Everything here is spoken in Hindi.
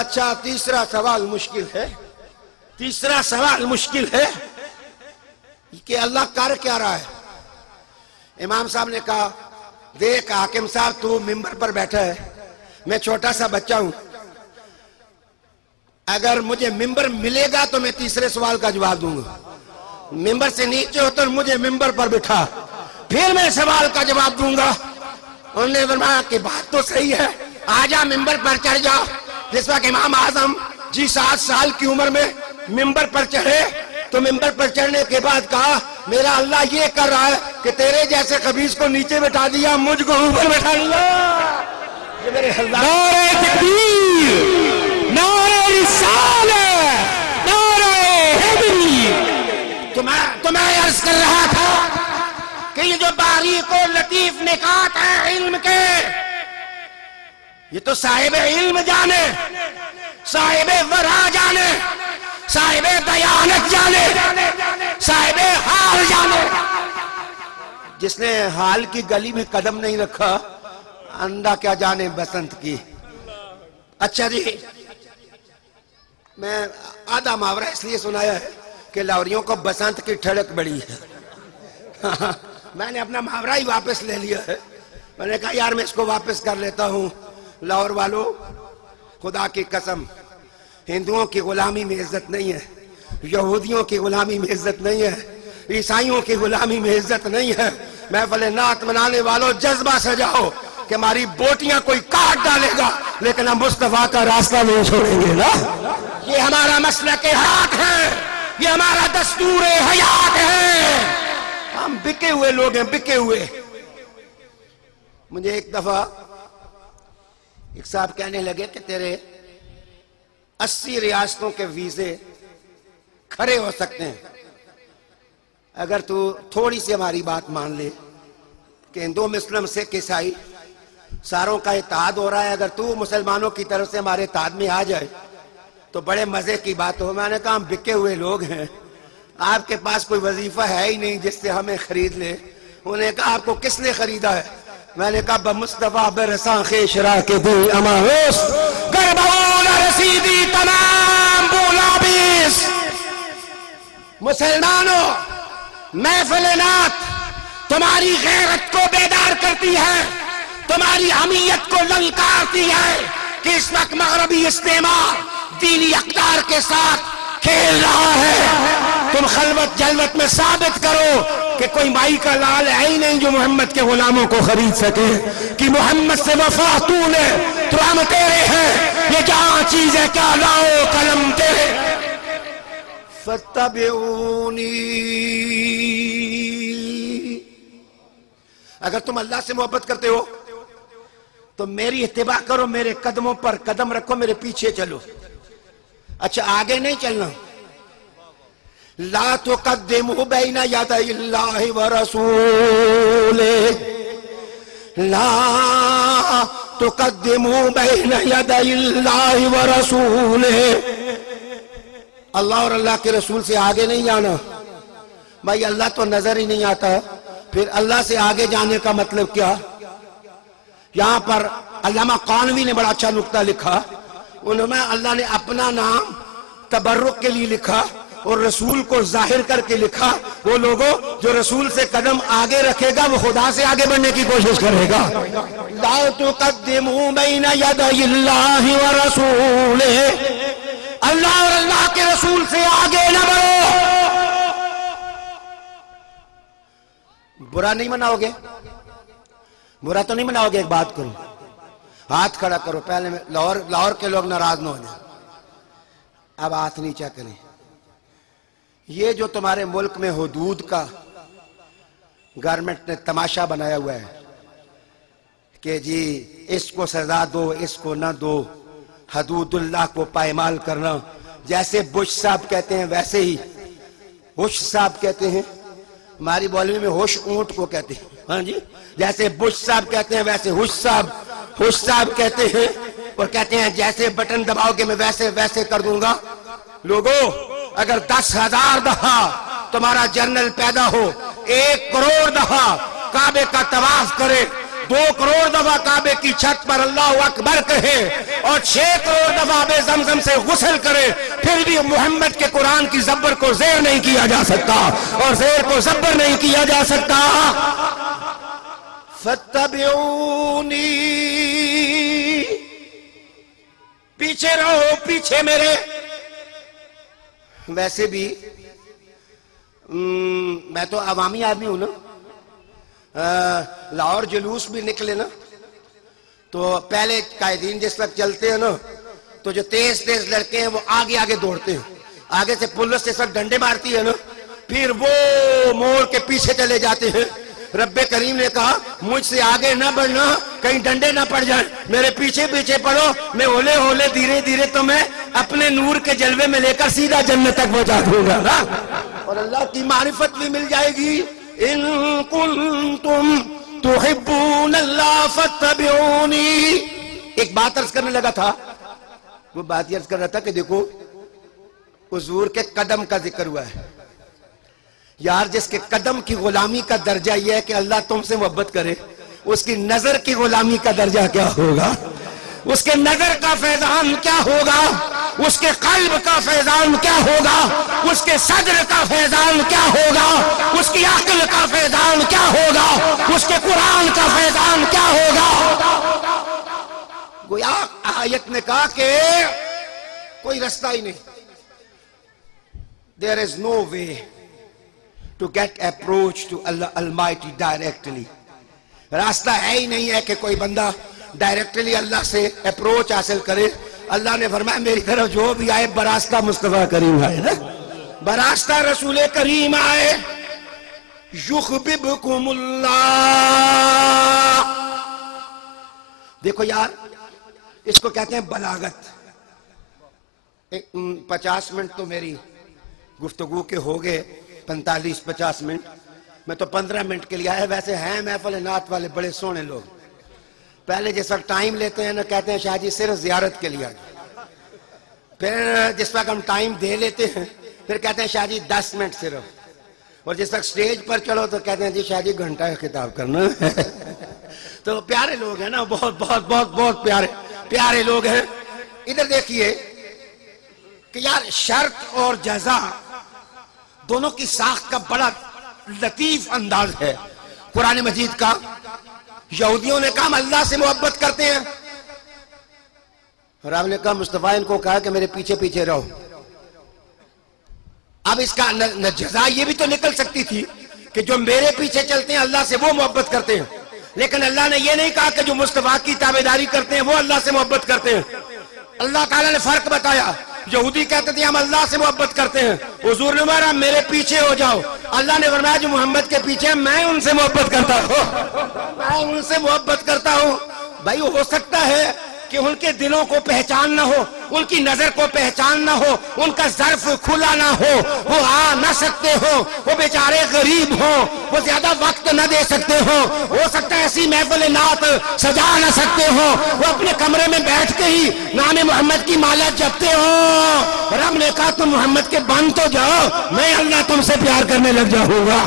अच्छा, तीसरा सवाल मुश्किल है। तीसरा सवाल मुश्किल है कि अल्लाह कर क्या रहा है। इमाम साहब ने कहा, देख हाकिम साहब, तू मिंबर पर बैठा है, मैं छोटा सा बच्चा हूं, अगर मुझे मिंबर मिलेगा तो मैं तीसरे सवाल का जवाब दूंगा। मिंबर से नीचे हो तो मुझे मिंबर पर बिठा, फिर मैं सवाल का जवाब दूंगा। उन्होंने फरमाया कि बात तो सही है, आजा मिंबर पर चढ़ जा। जिस वक्त इमाम आजम जी 7 साल की उम्र में मिंबर पर चढ़े तो मिंबर पर चढ़ने के बाद कहा, मेरा अल्लाह ये कर रहा है कि तेरे जैसे खबीस को नीचे बैठा दिया, मुझको ऊपर बैठा लिया। ये मेरे अल्लाह, नारे तकबीर, नारे रिसालत, नारे हैदरी। तो मैं अर्ज कर रहा था कि ये जो बारीक और लतीफ निकात है इल्म के, ये तो साहिब इल्म जाने, साहिब वरा जाने, साहिब दयानत जाने, साहिब हाल जाने। जिसने हाल की गली में कदम नहीं रखा, अंधा क्या जाने बसंत की। अच्छा जी, मैं आधा मुहावरा इसलिए सुनाया है कि लाहौरियों को बसंत की ठड़क बड़ी है। मैंने अपना मुहावरा ही वापस ले लिया है। मैंने कहा यार मैं इसको वापस कर लेता हूं। लाहौर वालों, खुदा की कसम, हिंदुओं की गुलामी में इज्जत नहीं है, यहूदियों की गुलामी में इज्जत नहीं है, ईसाइयों की गुलामी में इज्जत नहीं है। महफिल नात मनाने वालों, जज्बा से जाओ कि हमारी बोटियां कोई काट डालेगा लेकिन हम मुस्तफा का रास्ता नहीं छोड़ेंगे ना। ये हमारा मसलक हयात है, ये हमारा दस्तूर हयात है। हम बिके हुए लोग हैं, बिके हुए। मुझे एक दफा एक साहब कहने लगे कि तेरे 80 रियासतों के वीजे खरे हो सकते हैं अगर तू थोड़ी सी हमारी बात मान ले कि हिंदू, मुस्लिम, सिख, ईसाई सारों का इत्तेहाद हो रहा है, अगर तू मुसलमानों की तरफ से हमारे इत्तेहाद में आ जाए तो बड़े मजे की बात हो। मैंने कहा हम बिके हुए लोग हैं, आपके पास कोई वजीफा है ही नहीं जिससे हमें खरीद ले। उन्होंने कहा आपको किसने खरीदा है? मैंने कहा बमुस्तफा बरसा खेशरा के दिल अमाहोस गरबौला रसीदी तमाम बुलाबिस। मुसलमानों, महफिल नात तुम्हारी गैरत को बेदार करती है, तुम्हारी हमीयत को ललकारती है कि इस वक्त मगरबी इस्तेमाल दीनी अक़दार के साथ खेल रहा है। तुम खलवत जलवत में साबित करो कि कोई माई का लाल है ही नहीं जो मोहम्मद के गुलामों को खरीद सके, कि मोहम्मद से वफा तूने तो हम तेरे हैं, ये क्या चीज है, क्या लाओ कलम तेरे। फत्तबिऊनी, अगर तुम अल्लाह से मोहब्बत करते हो तो मेरी इत्तिबा करो, मेरे कदमों पर कदम रखो, मेरे पीछे चलो। अच्छा, आगे नहीं चलना। ला तुक़द्दिमू बैना यदैल्लाहि व रसूलिही, ला तुक़द्दिमू बैना यदैल्लाहि व रसूलिही। अल्लाह और अल्लाह के रसूल से आगे नहीं जाना। भाई अल्लाह तो नजर ही नहीं आता, फिर अल्लाह से आगे जाने का मतलब क्या? यहां पर अल्लामा कानवी ने बड़ा अच्छा नुक्ता लिखा। उन्होंने, अल्लाह ने अपना नाम तबर्रुक के लिए लिखा और रसूल को जाहिर करके लिखा। वो लोगों जो रसूल से कदम आगे रखेगा वो खुदा से आगे बढ़ने की कोशिश करेगा। ला तुक़द्दिमू बैना यदैल्लाहि व रसूलिही, अल्लाह और अल्लाह के रसूल से आगे न बढ़ो। बुरा नहीं मनाओगे? बुरा तो नहीं मनाओगे? एक बात करो, हाथ खड़ा करो। पहले में लाहौर के लोग नाराज न हो जाए। अब हाथ नीचा करें। ये जो तुम्हारे मुल्क में हुदूद का गवर्नमेंट ने तमाशा बनाया हुआ है कि जी इसको सजा दो, इसको ना दो, हदूदुल्लाह को पायमाल करना, जैसे बुश साहब कहते हैं वैसे ही हुश साहब कहते हैं। हमारी बोली में होश ऊंट को कहते हैं। हाँ जी, जैसे बुश साहब कहते हैं वैसे हुश साहब कहते हैं, और कहते हैं जैसे बटन दबाओगे मैं वैसे वैसे कर दूंगा। लोगों, अगर 10,000 दफा तुम्हारा जनरल पैदा हो, 1 करोड़ दफा काबे का तवाफ करे, 2 करोड़ दफा काबे की छत पर अल्लाह अकबर कहे और 6 करोड़ दफा आबे जमजम से गुस्ल करे, फिर भी मोहम्मद के कुरान की जब्बर को ज़ेर नहीं किया जा सकता और ज़ेर को जब्बर नहीं किया जा सकता। फत्तबिऊनी, पीछे रहो, पीछे मेरे। वैसे भी मैं तो अवामी आदमी हूं ना, लाहौर जुलूस भी निकले ना तो पहले कायदीन जिस वक्त चलते हैं ना तो जो तेज तेज लड़के हैं वो आगे आगे दौड़ते हैं, आगे से पुलिस जिस वक्त डंडे मारती है ना फिर वो मोड़ के पीछे चले जाते हैं। रब्बे करीम ने कहा मुझसे आगे ना बढ़ना, कहीं डंडे ना पड़ जाए, मेरे पीछे पीछे पड़ो, मैं होले होले धीरे धीरे तो मैं अपने नूर के जलवे में लेकर सीधा जन्नत तक पहुंचा दूंगा ना, और अल्लाह की मारिफत भी मिल जाएगी। इन कुंतुम तुहिब्बून अल्लाह फत्तबिऊनी। एक बात अर्ज करने लगा था, वो बात ये अर्ज कर रहा था कि देखो हुजूर के कदम का जिक्र हुआ है यार, जिसके कदम की गुलामी का दर्जा यह है कि अल्लाह तुमसे मोहब्बत करे, उसकी नजर की गुलामी का दर्जा क्या होगा, उसके नजर का फैजान क्या होगा, उसके कल्ब का फैजान क्या होगा, उसके सद्र का फैजान क्या होगा, उसकी अक्ल का फैजान क्या होगा, उसके कुरान का फैजान क्या होगा। गोया आयत ने कहा कि कोई रास्ता ही नहीं, there is no way to get approach to Allah Almighty directly। रास्ता है ही नहीं है कि कोई बंदा डायरेक्टली अल्लाह से अप्रोच हासिल करे। अल्लाह ने फरमाया मेरी तरफ जो भी आए बरास्ता मुस्तफा करीम आए ना, बरास्ता रसूल करीम आए। युखबिबकुमुल्लाह। देखो यार इसको कहते हैं बलागत। 50 मिनट तो मेरी गुफ्तगू के हो गए, 45-50 मिनट, मैं तो 15 मिनट के लिए आया। वैसे हैं महफिल नात वाले बड़े सोने लोग, पहले जिस वक्त टाइम लेते हैं ना कहते हैं शाह जी सिर्फ जियारत के लिए आ जाओ, फिर जिस वक्त हम टाइम दे लेते हैं फिर कहते हैं शाह जी 10 मिनट सिर्फ, और जिस वक्त स्टेज पर चलो तो कहते हैं जी शाह जी घंटा का खिताब करना तो प्यारे लोग हैं ना, बहुत बहुत बहुत बहुत प्यारे प्यारे लोग हैं। इधर देखिए कि यार शर्त और जज़ा दोनों की साख्त का बड़ा लतीफ अंदाज है कुरान मजीद का। यहूदियों ने कहा हम अल्लाह से मोहब्बत करते हैं, और आपने कहा मुस्तफा इनको कहा कि मेरे पीछे पीछे रहो। अब इसका जज़ा ये भी तो निकल सकती थी कि जो मेरे पीछे चलते हैं अल्लाह से वो मोहब्बत करते हैं, लेकिन अल्लाह ने ये नहीं कहा कि जो मुस्तफा की ताबेदारी करते हैं वो अल्लाह से मोहब्बत करते हैं। अल्लाह ताला ने फर्क बताया। यहूदी कहते थे हम अल्लाह से मोहब्बत करते हैं, हुजूर ने फरमाया मेरे पीछे हो जाओ। अल्लाह ने फरमाया जो मोहम्मद के पीछे मैं उनसे मोहब्बत करता हूँ, मैं उनसे मोहब्बत करता हूँ। भाई हो सकता है कि उनके दिलों को पहचान ना हो, उनकी नजर को पहचान ना हो, उनका ज़र्फ खुला ना हो, वो आ ना सकते हो, वो बेचारे गरीब हो, वो ज्यादा वक्त न दे सकते हो सकता है ऐसी महफिल नात सजा ना सकते हो, वो अपने कमरे में बैठ के ही नाम मोहम्मद की माला जपते हो। रब ने कहा तुम मोहम्मद के बन तो जाओ, मैं अल्लाह तुमसे प्यार करने लग जाऊंगा।